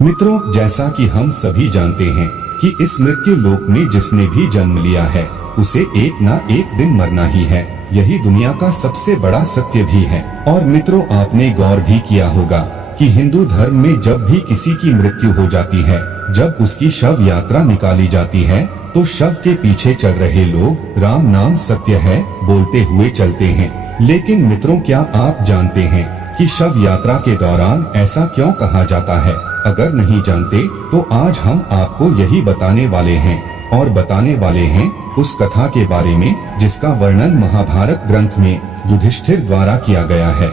मित्रों, जैसा कि हम सभी जानते हैं कि इस मृत्यु लोक में जिसने भी जन्म लिया है उसे एक ना एक दिन मरना ही है। यही दुनिया का सबसे बड़ा सत्य भी है। और मित्रों, आपने गौर भी किया होगा कि हिंदू धर्म में जब भी किसी की मृत्यु हो जाती है, जब उसकी शव यात्रा निकाली जाती है, तो शव के पीछे चल रहे लोग राम नाम सत्य है बोलते हुए चलते हैं। लेकिन मित्रों, क्या आप जानते हैं कि शव यात्रा के दौरान ऐसा क्यों कहा जाता है? अगर नहीं जानते तो आज हम आपको यही बताने वाले हैं, और बताने वाले हैं उस कथा के बारे में जिसका वर्णन महाभारत ग्रंथ में युधिष्ठिर द्वारा किया गया है।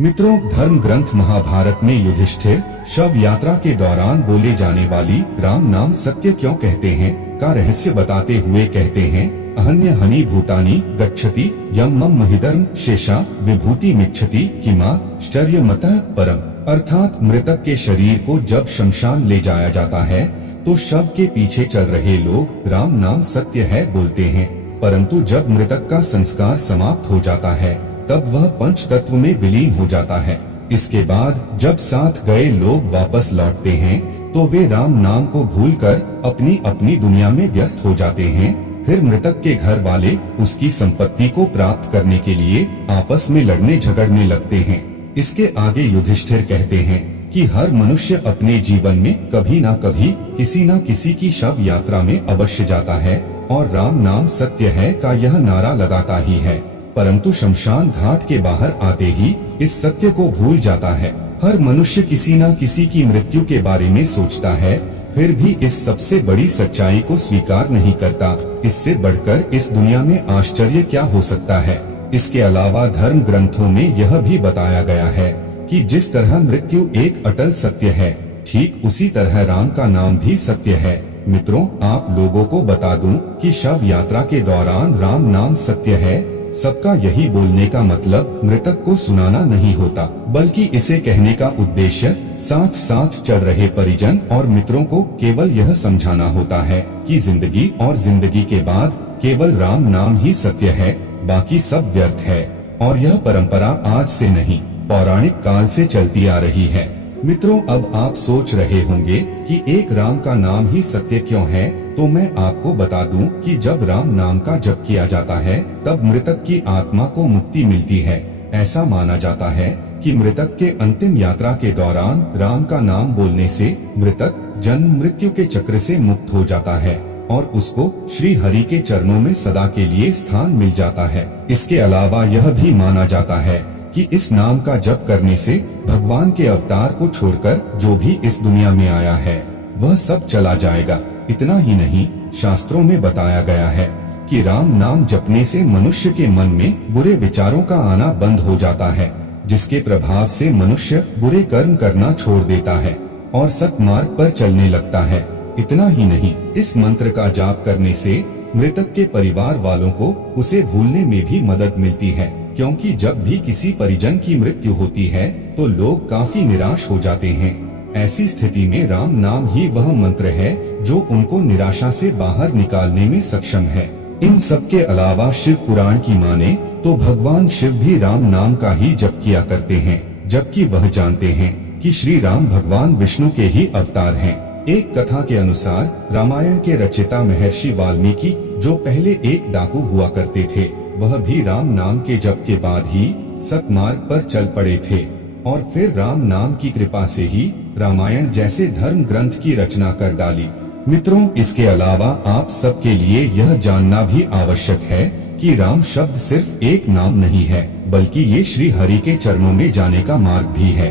मित्रों, धर्म ग्रंथ महाभारत में युधिष्ठिर शव यात्रा के दौरान बोले जाने वाली राम नाम सत्य क्यों कहते हैं का रहस्य बताते हुए कहते हैं, अहन्य हनि भूतानि गच्छति यम मम महिधर्म शेषा विभूति मिच्छति किमा श्चर्यमतः परम। अर्थात मृतक के शरीर को जब शमशान ले जाया जाता है तो शव के पीछे चल रहे लोग राम नाम सत्य है बोलते हैं, परंतु जब मृतक का संस्कार समाप्त हो जाता है तब वह पंच तत्व में विलीन हो जाता है। इसके बाद जब साथ गए लोग वापस लौटते हैं तो वे राम नाम को भूलकर अपनी अपनी दुनिया में व्यस्त हो जाते हैं। फिर मृतक के घर वाले उसकी संपत्ति को प्राप्त करने के लिए आपस में लड़ने झगड़ने लगते हैं। इसके आगे युधिष्ठिर कहते हैं कि हर मनुष्य अपने जीवन में कभी ना कभी किसी ना किसी की शव यात्रा में अवश्य जाता है और राम नाम सत्य है का यह नारा लगाता ही है, परंतु शमशान घाट के बाहर आते ही इस सत्य को भूल जाता है। हर मनुष्य किसी ना किसी की मृत्यु के बारे में सोचता है, फिर भी इस सबसे बड़ी सच्चाई को स्वीकार नहीं करता। इससे बढ़कर इस दुनिया में आश्चर्य क्या हो सकता है। इसके अलावा धर्म ग्रंथों में यह भी बताया गया है कि जिस तरह मृत्यु एक अटल सत्य है, ठीक उसी तरह राम का नाम भी सत्य है। मित्रों, आप लोगों को बता दूं कि शव यात्रा के दौरान राम नाम सत्य है सबका यही बोलने का मतलब मृतक को सुनाना नहीं होता, बल्कि इसे कहने का उद्देश्य साथ साथ चल रहे परिजन और मित्रों को केवल यह समझाना होता है कि जिंदगी और जिंदगी के बाद केवल राम नाम ही सत्य है, बाकी सब व्यर्थ है। और यह परंपरा आज से नहीं, पौराणिक काल से चलती आ रही है। मित्रों, अब आप सोच रहे होंगे कि एक राम का नाम ही सत्य क्यों है, तो मैं आपको बता दूं कि जब राम नाम का जप किया जाता है तब मृतक की आत्मा को मुक्ति मिलती है। ऐसा माना जाता है कि मृतक के अंतिम यात्रा के दौरान राम का नाम बोलने से मृतक जन्म मृत्यु के चक्र से मुक्त हो जाता है और उसको श्री हरि के चरणों में सदा के लिए स्थान मिल जाता है। इसके अलावा यह भी माना जाता है कि इस नाम का जप करने से भगवान के अवतार को छोड़कर जो भी इस दुनिया में आया है वह सब चला जाएगा। इतना ही नहीं, शास्त्रों में बताया गया है कि राम नाम जपने से मनुष्य के मन में बुरे विचारों का आना बंद हो जाता है, जिसके प्रभाव से मनुष्य बुरे कर्म करना छोड़ देता है और सत्मार्ग पर चलने लगता है। इतना ही नहीं, इस मंत्र का जाप करने से मृतक के परिवार वालों को उसे भूलने में भी मदद मिलती है, क्योंकि जब भी किसी परिजन की मृत्यु होती है तो लोग काफी निराश हो जाते हैं। ऐसी स्थिति में राम नाम ही वह मंत्र है जो उनको निराशा से बाहर निकालने में सक्षम है। इन सब के अलावा शिव पुराण की माने तो भगवान शिव भी राम नाम का ही जप किया करते हैं, जबकि वह जानते हैं कि श्री राम भगवान विष्णु के ही अवतार हैं। एक कथा के अनुसार रामायण के रचयिता महर्षि वाल्मीकि जो पहले एक डाकू हुआ करते थे, वह भी राम नाम के जप के बाद ही सत्मार्ग पर चल पड़े थे और फिर राम नाम की कृपा से ही रामायण जैसे धर्म ग्रंथ की रचना कर डाली। मित्रों, इसके अलावा आप सबके लिए यह जानना भी आवश्यक है कि राम शब्द सिर्फ एक नाम नहीं है, बल्कि ये श्री हरि के चरणों में जाने का मार्ग भी है।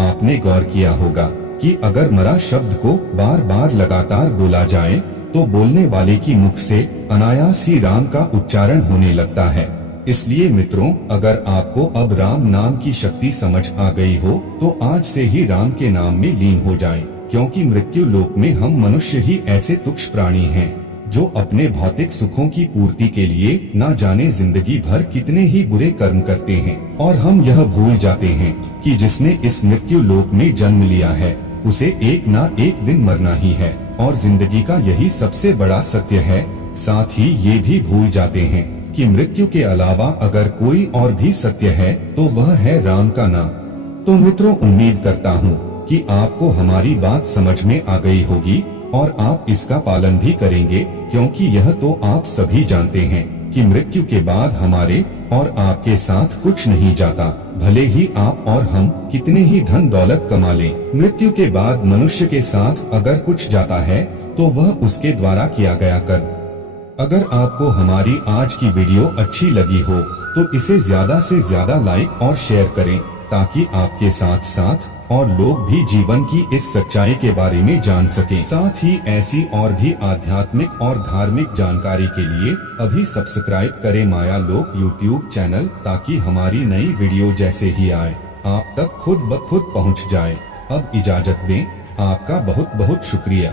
आपने गौर किया होगा कि अगर मरा शब्द को बार बार लगातार बोला जाए तो बोलने वाले की मुख से अनायास ही राम का उच्चारण होने लगता है। इसलिए मित्रों, अगर आपको अब राम नाम की शक्ति समझ आ गई हो तो आज से ही राम के नाम में लीन हो जाएं, क्योंकि मृत्यु लोक में हम मनुष्य ही ऐसे तुच्छ प्राणी हैं जो अपने भौतिक सुखों की पूर्ति के लिए न जाने जिंदगी भर कितने ही बुरे कर्म करते हैं, और हम यह भूल जाते हैं कि जिसने इस मृत्यु लोक में जन्म लिया है उसे एक ना एक दिन मरना ही है और जिंदगी का यही सबसे बड़ा सत्य है। साथ ही ये भी भूल जाते हैं कि मृत्यु के अलावा अगर कोई और भी सत्य है तो वह है राम का नाम। तो मित्रों, उम्मीद करता हूँ कि आपको हमारी बात समझ में आ गई होगी और आप इसका पालन भी करेंगे, क्योंकि यह तो आप सभी जानते हैं कि मृत्यु के बाद हमारे और आपके साथ कुछ नहीं जाता। भले ही आप और हम कितने ही धन दौलत कमा लें, मृत्यु के बाद मनुष्य के साथ अगर कुछ जाता है तो वह उसके द्वारा किया गया कर्म। अगर आपको हमारी आज की वीडियो अच्छी लगी हो तो इसे ज्यादा से ज्यादा लाइक और शेयर करें, ताकि आपके साथ साथ और लोग भी जीवन की इस सच्चाई के बारे में जान सकें। साथ ही ऐसी और भी आध्यात्मिक और धार्मिक जानकारी के लिए अभी सब्सक्राइब करें माया लोक यूट्यूब चैनल, ताकि हमारी नई वीडियो जैसे ही आए आप तक खुद ब खुद पहुंच जाए। अब इजाजत दें, आपका बहुत बहुत शुक्रिया।